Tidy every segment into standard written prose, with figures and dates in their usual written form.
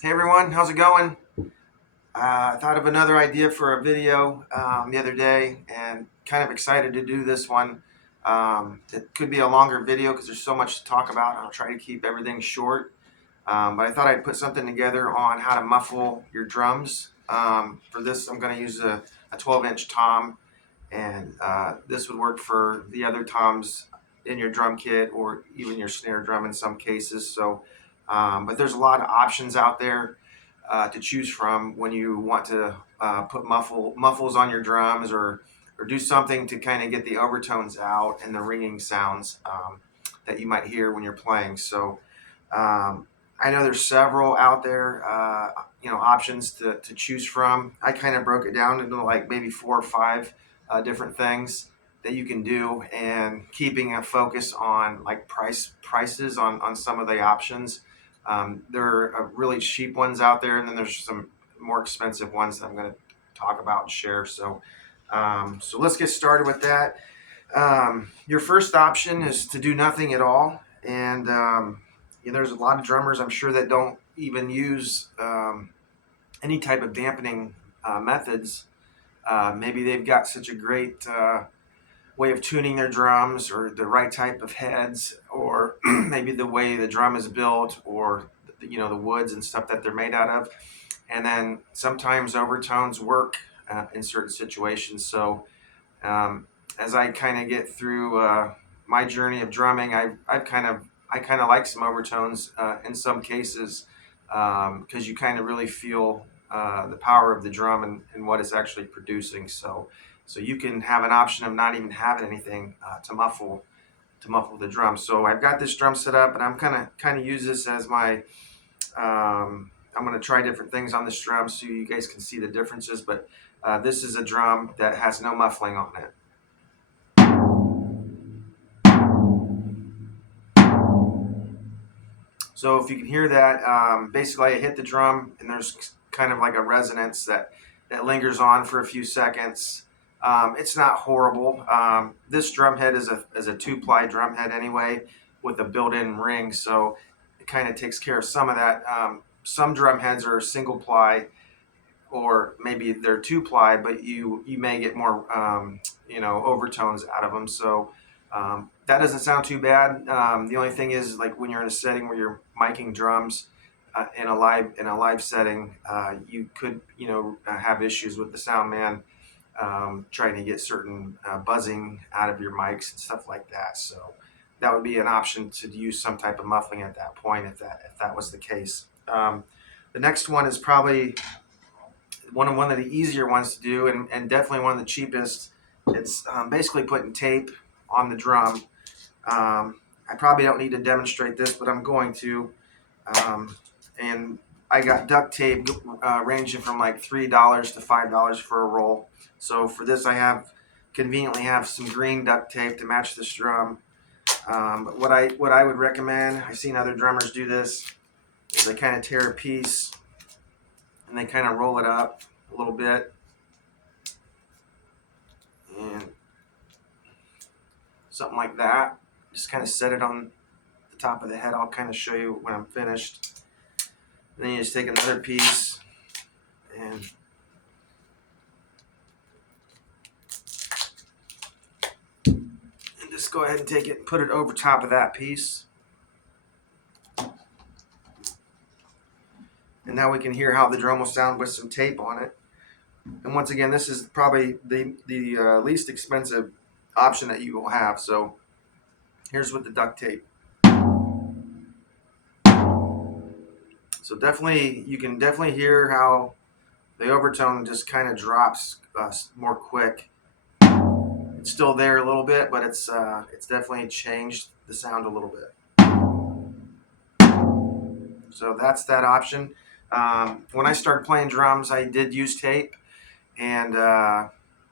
Hey everyone, how's it going? I thought of another idea for a video the other day and kind of excited to do this one. It could be a longer video because there's so much to talk about. I'll try to keep everything short. But I thought I'd put something together on how to muffle your drums. For this, I'm going to use a 12-inch tom, and this would work for the other toms in your drum kit or even your snare drum in some cases. But there's a lot of options out there to choose from when you want to put muffles on your drums or do something to kind of get the overtones out and the ringing sounds that you might hear when you're playing. Um, I know there's several out there, options to choose from. I kind of broke it down into like maybe 4 or 5 different things that you can do, and keeping a focus on like prices on some of the options. There are really cheap ones out there, and then there's some more expensive ones that I'm going to talk about and share. So let's get started with that. Your first option is to do nothing at all, and there's a lot of drummers I'm sure that don't even use any type of dampening methods. Maybe they've got such a great way of tuning their drums, or the right type of heads, or maybe the way the drum is built, or the woods and stuff that they're made out of. And then sometimes overtones work in certain situations. So um, as I kind of get through my journey of drumming, I kind of like some overtones in some cases, because you kind of really feel the power of the drum and what it's actually producing. So you can have an option of not even having anything to muffle the drum. So I've got this drum set up, and I'm kind of use this as my. I'm going to try different things on this drum so you guys can see the differences. But this is a drum that has no muffling on it. So if you can hear that, basically I hit the drum and there's kind of like a resonance that lingers on for a few seconds. It's not horrible. This drum head is a 2-ply drum head anyway, with a built-in ring, so it kind of takes care of some of that. Some drum heads are single ply, or maybe they're 2-ply, but you may get more overtones out of them. So that doesn't sound too bad. The only thing is, like, when you're in a setting where you're miking drums in a live setting, you could have issues with the sound man trying to get certain buzzing out of your mics and stuff like that. So that would be an option, to use some type of muffling at that point, if that was the case. The next one is probably one of the easier ones to do, and definitely one of the cheapest. It's basically putting tape on the drum. I probably don't need to demonstrate this, but I'm going to. And I got duct tape ranging from like $3 to $5 for a roll. So for this, I conveniently have some green duct tape to match this drum. But what I would recommend, I've seen other drummers do this, is they kind of tear a piece and they kind of roll it up a little bit, and something like that. Just kind of set it on the top of the head. I'll kind of show you when I'm finished. And then you just take another piece and just go ahead and take it and put it over top of that piece. And now we can hear how the drum will sound with some tape on it. And once again, this is probably the least expensive option that you will have. So here's with the duct tape. So definitely, you can definitely hear how the overtone just kind of drops more quick. It's still there a little bit, but it's definitely changed the sound a little bit. So that's that option. When I started playing drums, I did use tape, and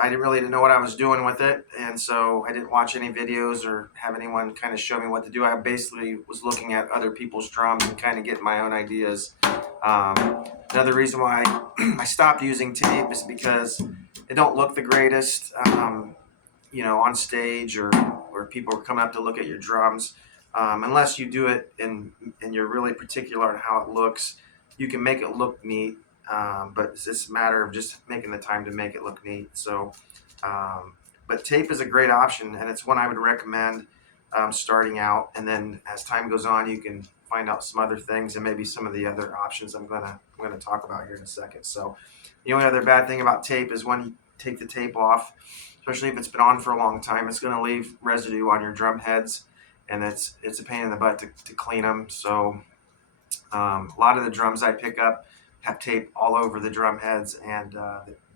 I didn't really know what I was doing with it, and so I didn't watch any videos or have anyone kind of show me what to do. I basically was looking at other people's drums and kind of getting my own ideas. Another reason why I stopped using tape is because it don't look the greatest, on stage, or people are coming up to look at your drums. Unless you do it and you're really particular on how it looks. you can make it look neat, but it's just a matter of just making the time to make it look neat. So, but tape is a great option, and it's one I would recommend starting out. And then as time goes on, you can find out some other things and maybe some of the other options I'm gonna talk about here in a second. So, the only other bad thing about tape is when you take the tape off, especially if it's been on for a long time, it's going to leave residue on your drum heads, and it's a pain in the butt to clean them. So a lot of the drums I pick up have tape all over the drum heads, and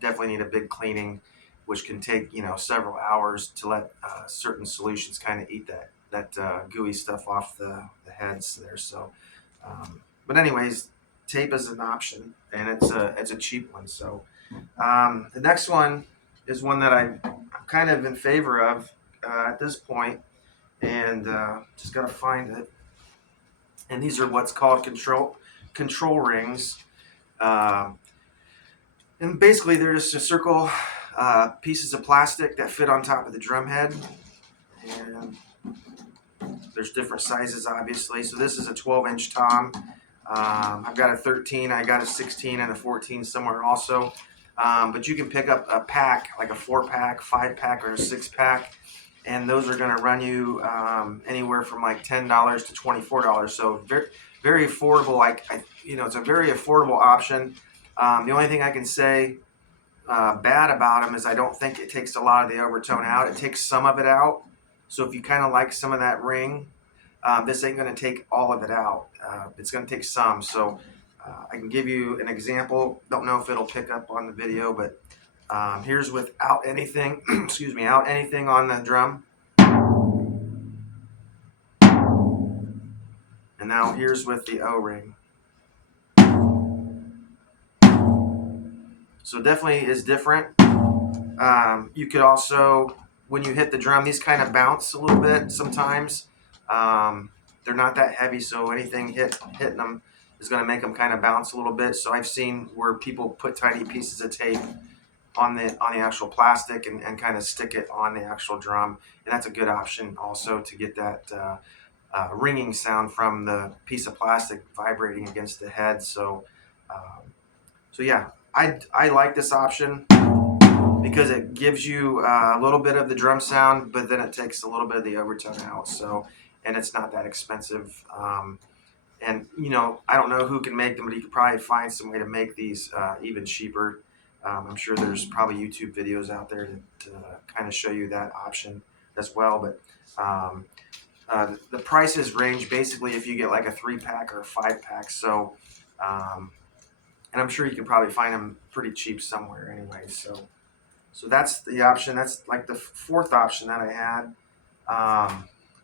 definitely need a big cleaning, which can take several hours to let certain solutions kind of eat that gooey stuff off the heads there. So, but anyways, tape is an option, and it's a cheap one. So the next one is one that I'm kind of in favor of at this point, and just got to find it. And these are what's called control rings, uh, and basically they're just a circle pieces of plastic that fit on top of the drum head, and there's different sizes, obviously. So this is a 12-inch tom. I've got a 13, I got a 16, and a 14 somewhere also. But you can pick up a pack, like a 4-pack, 5-pack, or a 6-pack, and those are going to run you anywhere from like $10 to $24. So very, very affordable. It's a very affordable option. The only thing I can say bad about them is I don't think it takes a lot of the overtone out. It takes some of it out. So if you kind of like some of that ring, this ain't going to take all of it out. It's going to take some. So I can give you an example. Don't know if it'll pick up on the video, but here's without anything, excuse me, out anything on the drum. And now here's with the O-ring. So definitely is different. You could also, when you hit the drum, these kind of bounce a little bit sometimes. They're not that heavy, so anything hitting them is going to make them kind of bounce a little bit. So I've seen where people put tiny pieces of tape on the actual plastic and kind of stick it on the actual drum, and that's a good option also to get that ringing sound from the piece of plastic vibrating against the head. So yeah, I like this option because it gives you a little bit of the drum sound, but then it takes a little bit of the overtone out. So, and it's not that expensive. And I don't know who can make them, but you could probably find some way to make these even cheaper. I'm sure there's probably YouTube videos out there to kind of show you that option as well. But the prices range basically if you get like a 3-pack or a 5-pack. So, and I'm sure you can probably find them pretty cheap somewhere anyway. So that's the option. That's like the fourth option that I had.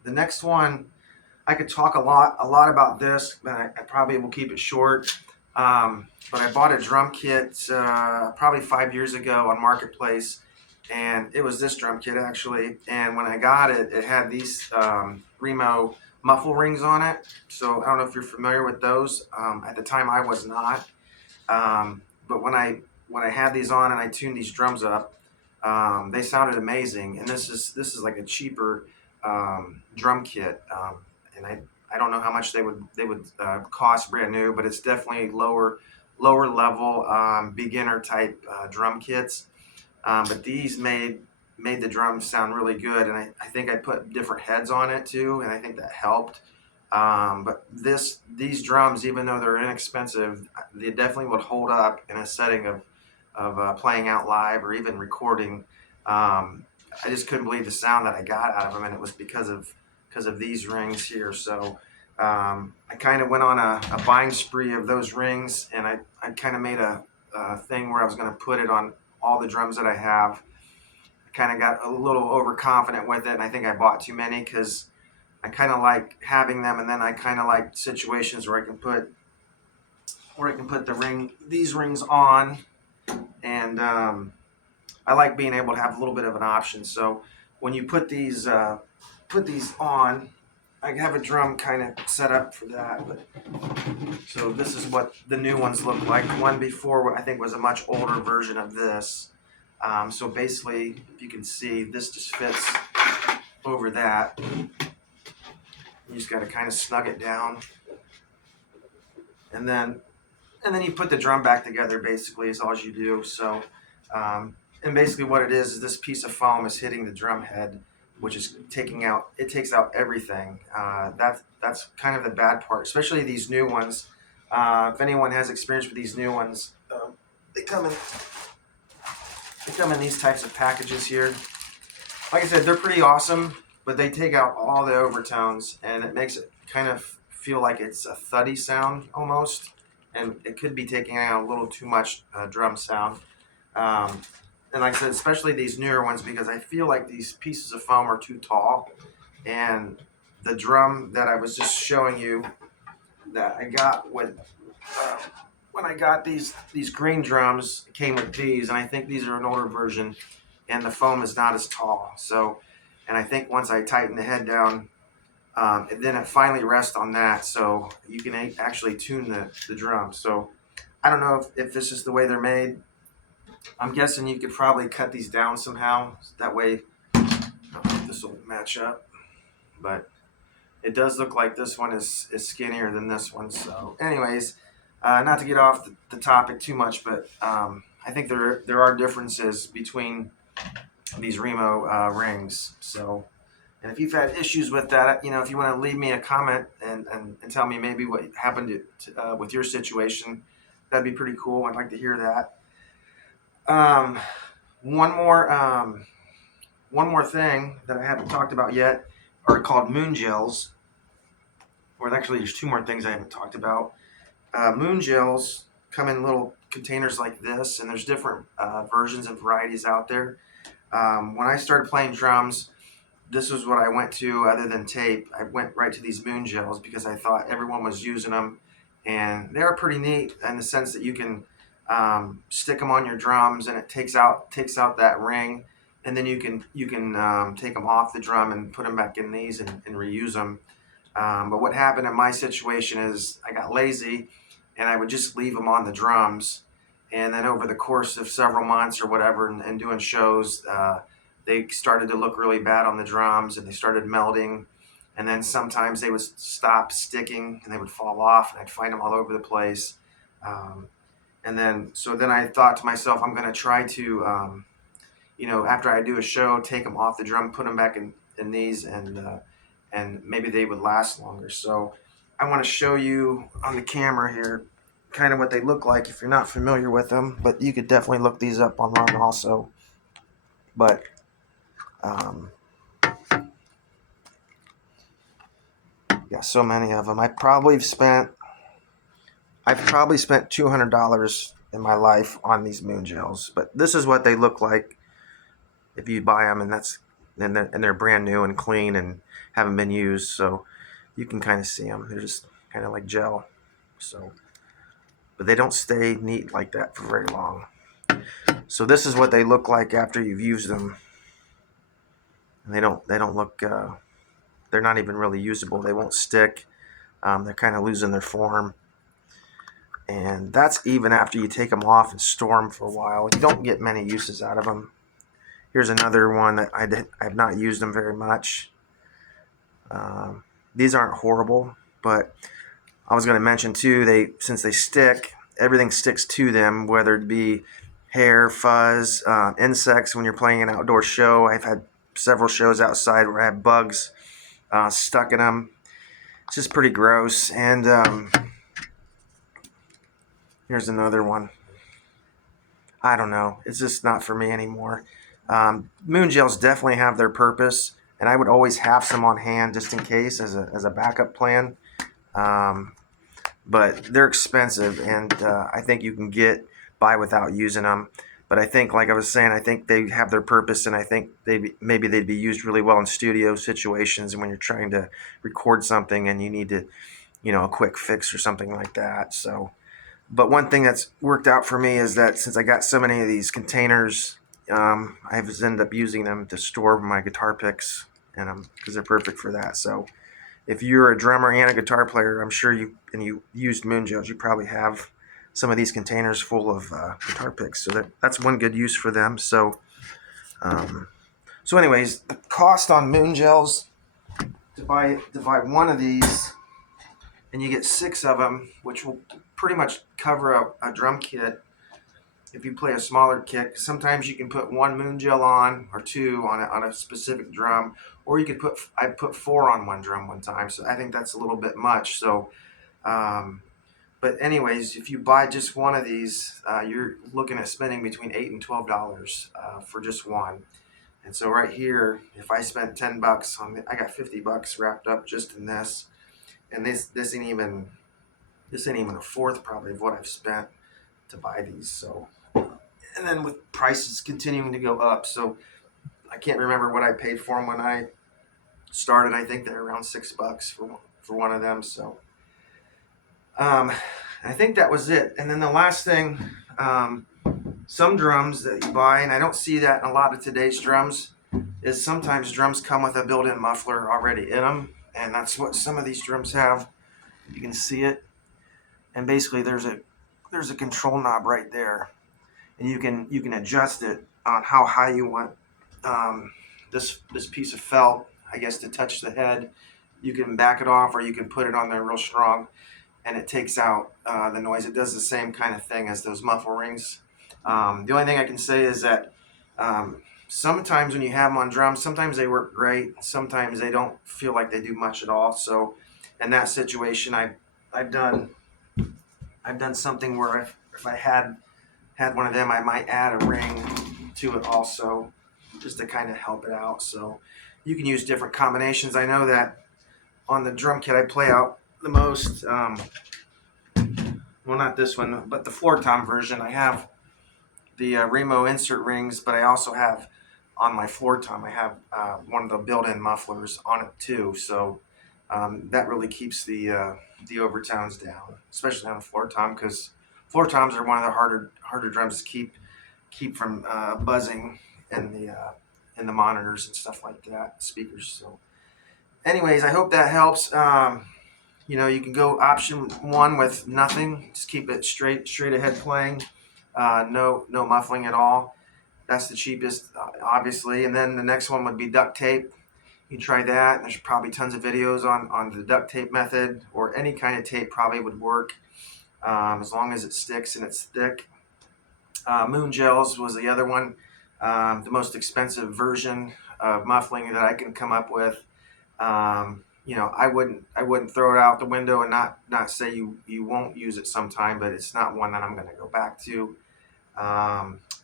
The next one, I could talk a lot about this, but I probably will keep it short. But I bought a drum kit probably 5 years ago on Marketplace, and it was this drum kit actually. And when I got it, it had these Remo muffle rings on it. So I don't know if you're familiar with those. At the time, I was not. But when I had these on and I tuned these drums up, they sounded amazing. And this is like a cheaper drum kit, and I don't know how much they would cost brand new, but it's definitely lower level beginner type drum kits. But these made the drums sound really good, and I think I put different heads on it too, and I think that helped. But these drums, even though they're inexpensive, they definitely would hold up in a setting of playing out live or even recording. I just couldn't believe the sound that I got out of them, and it was because of these rings here. So I kind of went on a buying spree of those rings, and I kind of made a thing where I was going to put it on all the drums that I have. I kind of got a little overconfident with it, and I think I bought too many because I kind of like having them, and then I kind of like situations where I can put these rings on, and I like being able to have a little bit of an option. So when you put these on, I have a drum kind of set up for that. But so this is what the new ones look like. One before I think was a much older version of this. So basically, if you can see, this just fits over that. You just got to kind of snug it down, and then and then you put the drum back together. Basically, is all you do. So, and basically what it is this piece of foam is hitting the drum head, which is it takes out everything. That's kind of the bad part, especially these new ones. If anyone has experience with these new ones, they come in these types of packages here. Like I said, they're pretty awesome, but they take out all the overtones, and it makes it kind of feel like it's a thuddy sound almost, and it could be taking out a little too much drum sound. Um, and like I said, especially these newer ones, because I feel like these pieces of foam are too tall, and the drum that I was just showing you that I got uh, when I got these green drums, it came with these, and I think these are an older version, and the foam is not as tall. So, and I think once I tighten the head down, and then it finally rests on that, so you can actually tune the drum. So I don't know if this is the way they're made. I'm guessing you could probably cut these down somehow. That way, this will match up. But it does look like this one is skinnier than this one. So, anyways, not to get off the topic too much, but I think there are differences between these Remo rings. So, and if you've had issues with that, if you want to leave me a comment and tell me maybe what happened with your situation, that'd be pretty cool. I'd like to hear that. Um, one more thing that I haven't talked about yet are called moon gels. Or actually, there's two more things I haven't talked about. Moon gels come in little containers like this, and there's different versions and varieties out there. When I started playing drums, this was what I went to other than tape. I went right to these moon gels because I thought everyone was using them, and they're pretty neat in the sense that you can stick them on your drums, and it takes out that ring, and then you can take them off the drum and put them back in these and reuse them. But what happened in my situation is I got lazy, and I would just leave them on the drums, and then over the course of several months or whatever, and doing shows. They started to look really bad on the drums, and they started melting, and then sometimes they would stop sticking and they would fall off, and I'd find them all over the place. And then I thought to myself, I'm going to try to after I do a show, take them off the drum, put them back in these, and maybe they would last longer. So I want to show you on the camera here kind of what they look like if you're not familiar with them, but you could definitely look these up online also. But yeah, so many of them. I've probably spent $200 in my life on these moon gels. But this is what they look like if you buy them, and they're brand new and clean and haven't been used. So you can kind of see them. They're just kind of like gel. So, but they don't stay neat like that for very long. So this is what they look like after you've used them. And they don't look. They're not even really usable. They won't stick. They're kind of losing their form. And that's even after you take them off and store them for a while. You don't get many uses out of them. Here's another one that I have not used them very much. These aren't horrible, but I was going to mention too, since they stick, everything sticks to them, whether it be hair, fuzz, insects when you're playing an outdoor show. I've had several shows outside where I have bugs stuck in them. It's just pretty gross. And here's another one. I don't know. It's just not for me anymore. Moon gels definitely have their purpose, and I would always have some on hand just in case as a backup plan. But they're expensive, and I think you can get by without using them. But I think, like I was saying, I think they have their purpose, and I think maybe they'd be used really well in studio situations when you're trying to record something and you need to, a quick fix or something like that. So, but one thing that's worked out for me is that since I got so many of these containers, I've ended up using them to store my guitar picks, and because they're perfect for that. So, if you're a drummer and a guitar player, I'm sure you used moon gels, you probably have some of these containers full of guitar picks. So that's one good use for them. So, anyways, the cost on moon gels to buy one of these and you get 6 of them, which will pretty much cover a drum kit. If you play a smaller kit, sometimes you can put 1 moon gel on or 2 on a specific drum, or you could I put 4 on one drum one time. So I think that's a little bit much. So, but anyways, if you buy just one of these, you're looking at spending between $8 and $12 for just one. And so right here, if I spent $10 on it, I got $50 wrapped up just in this. And this ain't even a fourth probably of what I've spent to buy these. So, and then with prices continuing to go up, so I can't remember what I paid for them when I started. I think they're around $6 for one of them. So, I think that was it. And then the last thing, some drums that you buy, and I don't see that in a lot of today's drums, is sometimes drums come with a built-in muffler already in them, and that's what some of these drums have. You can see it, and basically there's a control knob right there, and you can adjust it on how high you want this piece of felt, I guess, to touch the head. You can back it off, or you can put it on there real strong, and it takes out the noise. It does the same kind of thing as those muffle rings. The only thing I can say is that sometimes when you have them on drums, sometimes they work great. Sometimes they don't feel like they do much at all. So in that situation, I've done something where if I had one of them, I might add a ring to it also, just to kind of help it out. So you can use different combinations. I know that on the drum kit I play out the most, well, not this one, but the floor tom version, I have the Remo insert rings, but I also have on my floor tom, I have one of the built-in mufflers on it too. So that really keeps the overtones down, especially on a floor tom, because floor toms are one of the harder drums to keep from buzzing in the monitors and stuff like that, speakers. So, anyways, I hope that helps. You can go option 1 with nothing, just keep it straight ahead playing, no muffling at all. That's the cheapest, obviously. And then the next one would be duct tape. You can try that. There's probably tons of videos on the duct tape method, or any kind of tape probably would work, as long as it sticks and it's thick. Moon gels was the other one, the most expensive version of muffling that I can come up with. I wouldn't throw it out the window and not say you won't use it sometime, but it's not one that I'm going to go back to.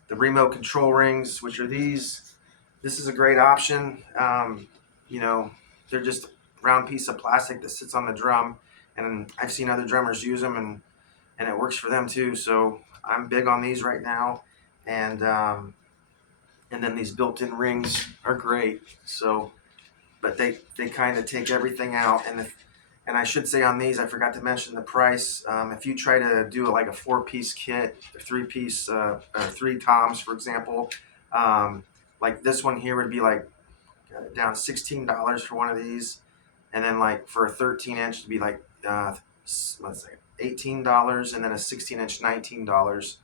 The remote control rings, which are these, this is a great option. They're just a round piece of plastic that sits on the drum, and I've seen other drummers use them, and it works for them too. So I'm big on these right now, and then these built-in rings are great. So, but they kind of take everything out, and I should say on these, I forgot to mention the price. If you try to do like a 4-piece kit, or 3-piece, or 3 toms, for example, like this one here would be like down $16 for one of these, and then like for a 13-inch to be like let's say $18, and then a 16-inch $19.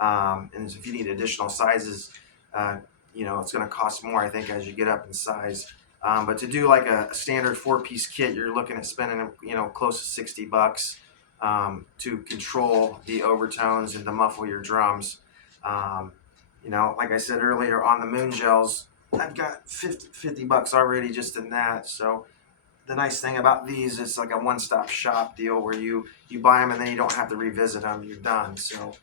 And if you need additional sizes, it's going to cost more, I think, as you get up in size. But to do like a standard 4-piece kit, you're looking at spending close to $60 to control the overtones and to muffle your drums. Like I said earlier, on the moon gels, I've got $50 already just in that. So the nice thing about these is like a one-stop shop deal where you buy them and then you don't have to revisit them. You're done. So,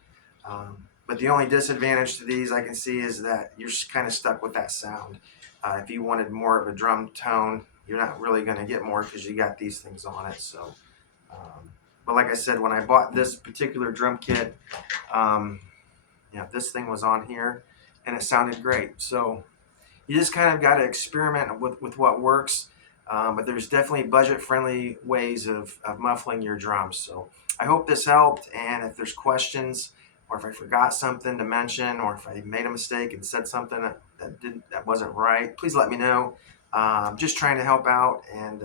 but the only disadvantage to these I can see is that you're kind of stuck with that sound. If you wanted more of a drum tone, you're not really going to get more because you got these things on it. So, but like I said, when I bought this particular drum kit, this thing was on here and it sounded great. So you just kind of got to experiment with what works. But there's definitely budget-friendly ways of muffling your drums. So I hope this helped, and if there's questions, or if I forgot something to mention, or if I made a mistake and said something that wasn't right, please let me know. Just trying to help out and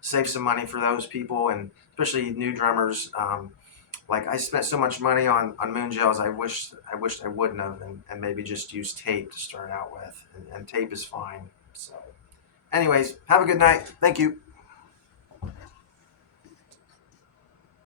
save some money for those people, and especially new drummers. Like I spent so much money on moon gels, I wished I wouldn't have, and maybe just use tape to start out with, and tape is fine. So anyways, have a good night. Thank you.